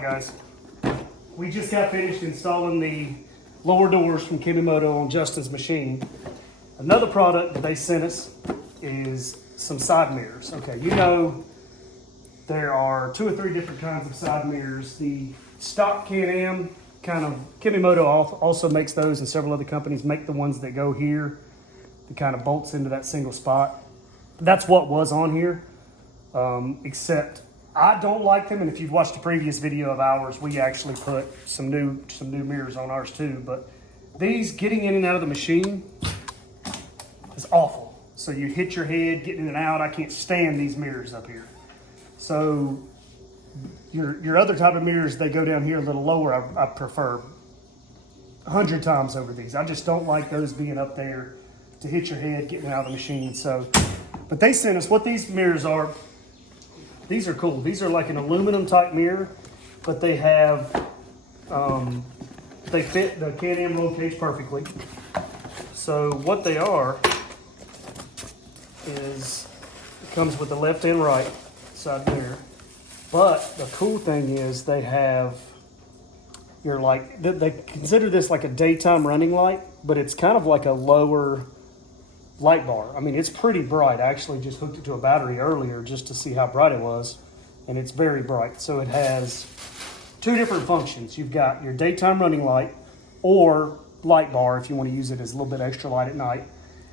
right, guys. We just got finished installing the lower doors from Kemimoto on Justin's machine. Another product that they sent us is some side mirrors. Okay, you know there are 2 or 3 different kinds of side mirrors. The stock Can-Am kind of, Kemimoto also makes those, and several other companies make the ones that go here, that kind of bolts into that single spot. That's what was on here, except I don't like them. And if you've watched a previous video of ours, we actually put some new mirrors on ours too. But these getting in and out of the machine is awful. So you hit your head getting in and out. I can't stand these mirrors up here. So your other type of mirrors, they go down here a little lower. I prefer 100 times over these. I just don't like those being up there to hit your head getting out of the machine. So, but they sent us what these mirrors are. These are cool. These are like an aluminum type mirror, but they have, they fit the Can-Am roll cage perfectly. So what they are is, it comes with the left and right side mirror. But the cool thing is they have, they consider this like a daytime running light, but it's kind of like a lower light bar. I mean, it's pretty bright. I actually just hooked it to a battery earlier just to see how bright it was, and it's very bright. So it has 2 different functions. You've got your daytime running light or light bar if you want to use it as a little bit extra light at night.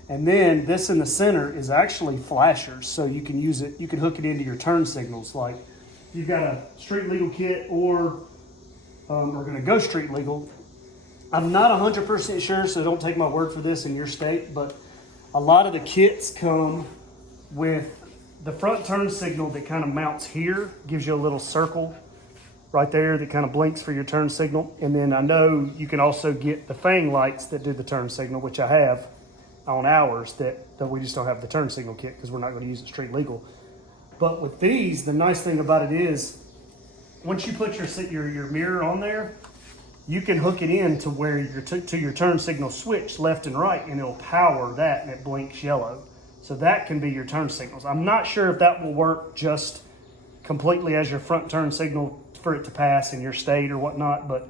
And then this in the center is actually flashers. So you can use it, you can hook it into your turn signals. Like you've got a street legal kit or we're going to go street legal. I'm not 100% sure, so don't take my word for this in your state, but a lot of the kits come with the front turn signal that kind of mounts here, gives you a little circle right there that kind of blinks for your turn signal. And then I know you can also get the fang lights that do the turn signal, which I have on ours, that we just don't have the turn signal kit because we're not going to use it street legal. But with these, the nice thing about it is once you put your mirror on there, you can hook it in to where to your turn signal switch left and right, and it'll power that, and it blinks yellow. So that can be your turn signals. I'm not sure if that will work just completely as your front turn signal for it to pass in your state or whatnot, but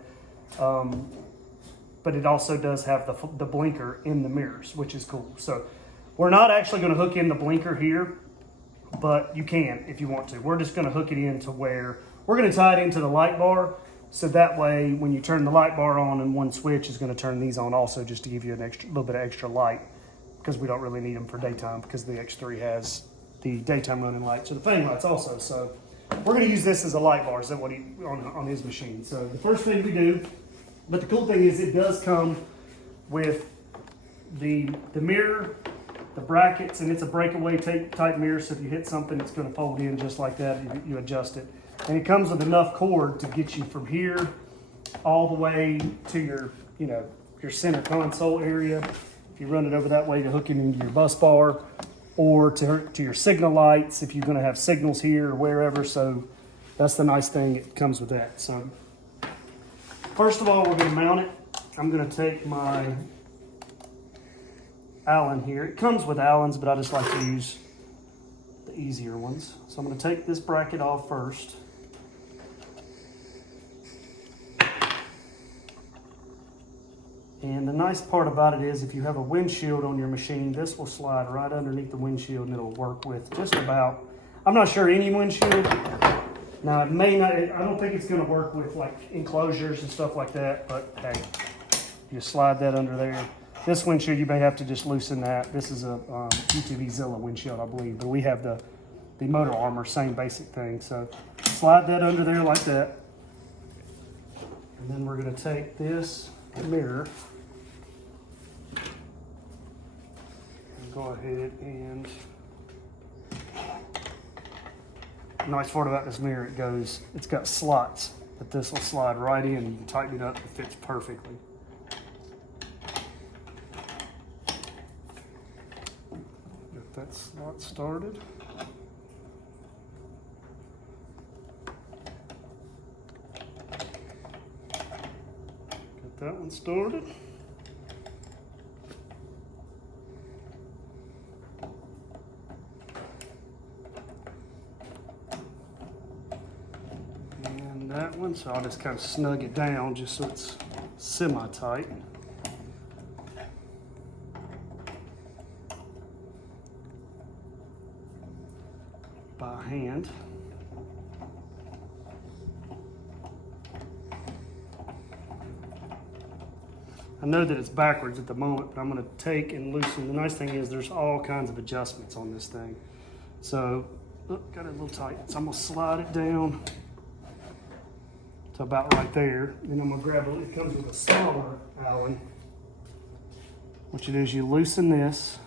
it also does have the blinker in the mirrors, which is cool. So we're not actually going to hook in the blinker here, but you can if you want to. We're just going to hook it in to where we're going to tie it into the light bar. So that way, when you turn the light bar on, and one switch is going to turn these on also, just to give you a little bit of extra light, because we don't really need them for daytime, because the X3 has the daytime running lights or the fang lights also. So we're going to use this as a light bar, is that what on his machine. So the first thing we do, but the cool thing is it does come with the mirror, the brackets, and it's a breakaway type mirror. So if you hit something, it's going to fold in just like that. You adjust it. And it comes with enough cord to get you from here all the way to your center console area. If you run it over that way to hook it into your bus bar, or to your signal lights if you're going to have signals here or wherever. So that's the nice thing, it comes with that. So first of all, we're going to mount it. I'm going to take my Allen here. It comes with Allens, but I just like to use the easier ones. So I'm going to take this bracket off first. And the nice part about it is if you have a windshield on your machine, this will slide right underneath the windshield, and it'll work with just about, I'm not sure any windshield. Now it may not, I don't think it's going to work with like enclosures and stuff like that, but hey, you slide that under there. This windshield, you may have to just loosen that. This is a UTV Zilla windshield, I believe, but we have the Motor Armor, same basic thing. So slide that under there like that. And then we're going to take this mirror and go ahead and, the nice part about this mirror, it's got slots that this will slide right in, and you can tighten it up, it fits perfectly. Get that slot started. Get that one started. that one, so I'll just kind of snug it down just so it's semi-tight. By hand. I know that it's backwards at the moment, but I'm going to take and loosen. The nice thing is there's all kinds of adjustments on this thing. So, got it a little tight. So I'm going to slide it down to about right there. Then I'm going to grab it comes with a smaller Allen. What you do is you loosen this.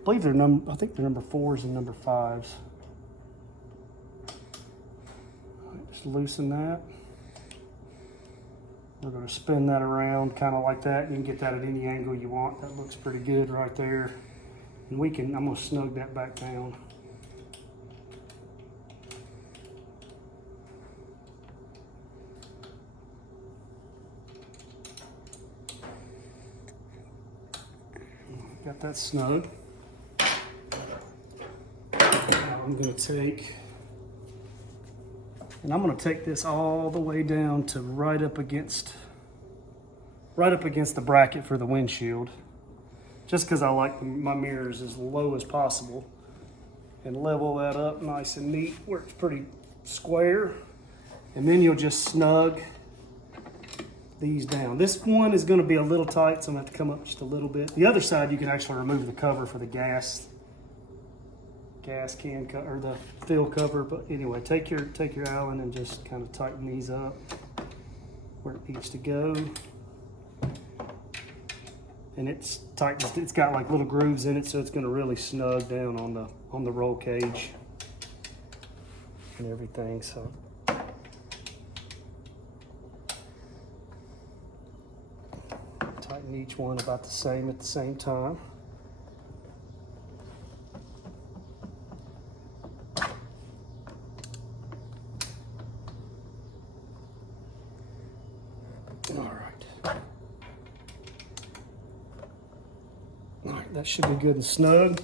I believe I think they're number 4s and number 5s. Just loosen that. We're going to spin that around kind of like that. You can get that at any angle you want. That looks pretty good right there. And I'm going to snug that back down. Got that snug. Now I'm going to take this all the way down to right up against the bracket for the windshield, just because I like my mirrors as low as possible, and level that up nice and neat where it's pretty square. And then you'll just snug these down. This one is going to be a little tight, so I'm going to have to come up just a little bit. The other side, you can actually remove the cover for the gas can or the fill cover. But anyway, take your Allen and just kind of tighten these up where it needs to go. And it's tight. It's got like little grooves in it, so it's going to really snug down on the roll cage and everything. So tighten each one about the same at the same time. All right, that should be good and snug.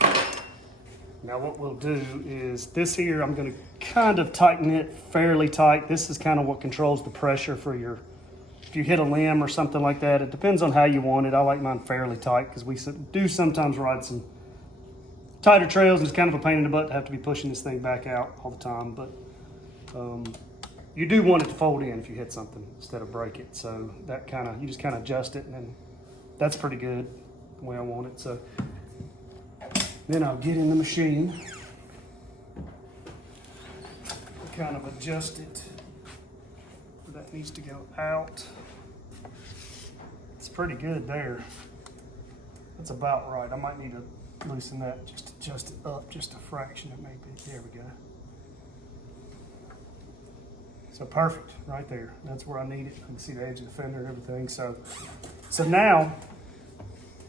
Now what we'll do is this here, I'm going to kind of tighten it fairly tight. This is kind of what controls the pressure for if you hit a limb or something like that. It depends on how you want it. I like mine fairly tight because we do sometimes ride some tighter trails. It's kind of a pain in the butt to have to be pushing this thing back out all the time, but you do want it to fold in if you hit something instead of break it. So that you just kind of adjust it, and then that's pretty good the way I want it. So then I'll get in the machine, kind of adjust it. That needs to go out. It's pretty good there. That's about right. I might need to loosen that, just adjust it up just a fraction. It may be. There we go. So perfect right there. That's where I need it. I can see the edge of the fender and everything. So now,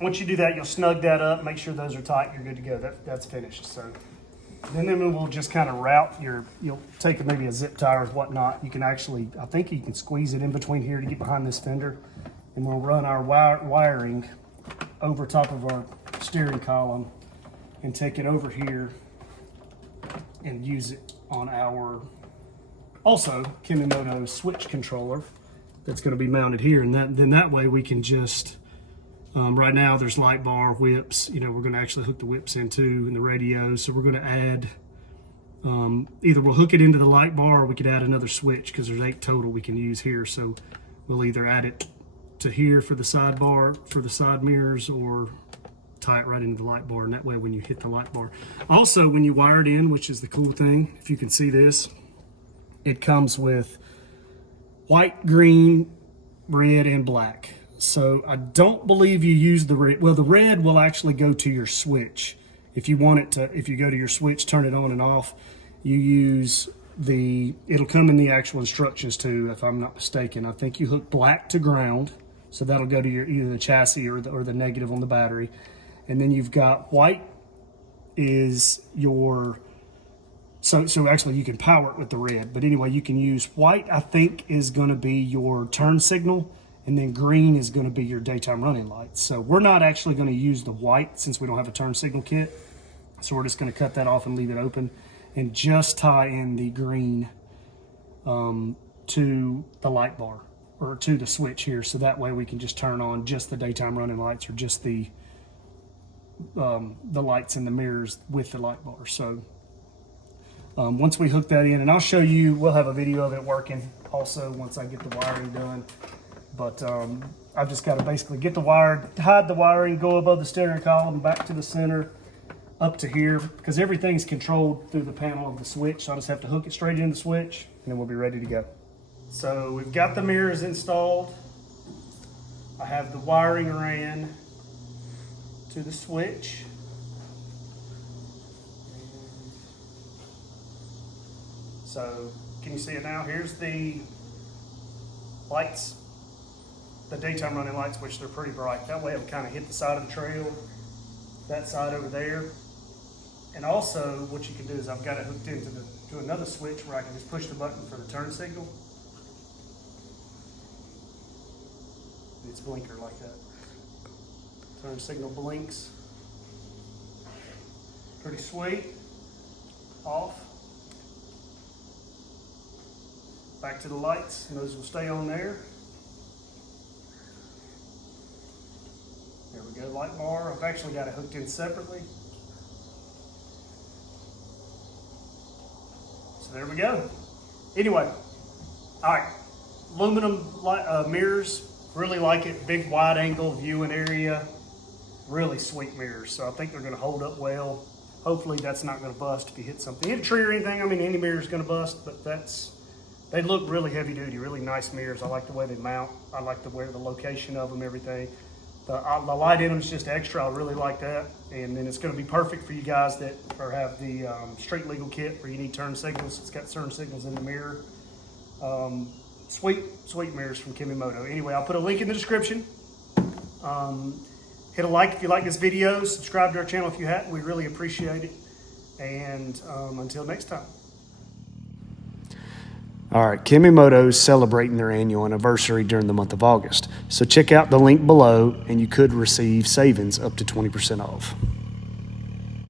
once you do that, you'll snug that up, make sure those are tight, you're good to go. That's finished. So then we'll just kind of route you'll take maybe a zip tie or whatnot. You can actually, I think you can squeeze it in between here to get behind this fender. And we'll run our wiring over top of our steering column and take it over here and use it on our also Kemimoto switch controller that's going to be mounted here. And then that way we can just, right now there's light bar, whips, we're going to actually hook the whips in too, and the radio. So we're going to add, either we'll hook it into the light bar or we could add another switch because there's 8 total we can use here. So we'll either add it to here for the sidebar, for the side mirrors, or tie it right into the light bar. And that way when you hit the light bar. Also, when you wire it in, which is the cool thing, if you can see this, it comes with white, green, red, and black. So I don't believe you use the red. Well, the red will actually go to your switch. If you want it to, if you go to your switch, turn it on and off, you use it'll come in the actual instructions too, if I'm not mistaken. I think you hook black to ground. So that'll go to either the chassis or the negative on the battery. And then you've got white is your, so actually you can power it with the red. But anyway, you can use white, I think, is going to be your turn signal. And then green is going to be your daytime running lights. So we're not actually going to use the white since we don't have a turn signal kit. So we're just going to cut that off and leave it open. and just tie in the green to the light bar, or to the switch here, so that way we can just turn on just the daytime running lights, or just the lights in the mirrors with the light bar. So once we hook that in, and I'll show you, we'll have a video of it working also once I get the wiring done. But I've just got to basically get the wire, hide the wiring, go above the steering column, back to the center, up to here, because everything's controlled through the panel of the switch. So I just have to hook it straight in the switch, and then we'll be ready to go. So we've got the mirrors installed. I have the wiring ran to the switch. So can you see it now? Here's the lights, the daytime running lights, which they're pretty bright. That way it'll kind of hit the side of the trail, that side over there. And also what you can do is I've got it hooked into to another switch where I can just push the button for the turn signal. It's blinker like that. Turn signal blinks. Pretty sweet. Off. Back to the lights, and those will stay on there. There we go, light bar. I've actually got it hooked in separately. So there we go. Anyway, all right, aluminum mirrors, really like it. Big wide angle viewing area, really sweet mirrors. So I think they're gonna hold up well. Hopefully that's not gonna bust if you hit something. Hit a tree or anything, I mean, any mirror is gonna bust, but they look really heavy duty, really nice mirrors. I like the way they mount. I like the location of them, everything. The light in them is just extra. I really like that. And then it's gonna be perfect for you guys that have the street legal kit where you need turn signals. It's got turn signals in the mirror. Sweet mirrors from Kemimoto. Anyway, I'll put a link in the description. Hit a like if you like this video. Subscribe to our channel if you haven't. We really appreciate it. And until next time. All right, Kemimoto is celebrating their annual anniversary during the month of August. So check out the link below and you could receive savings up to 20% off.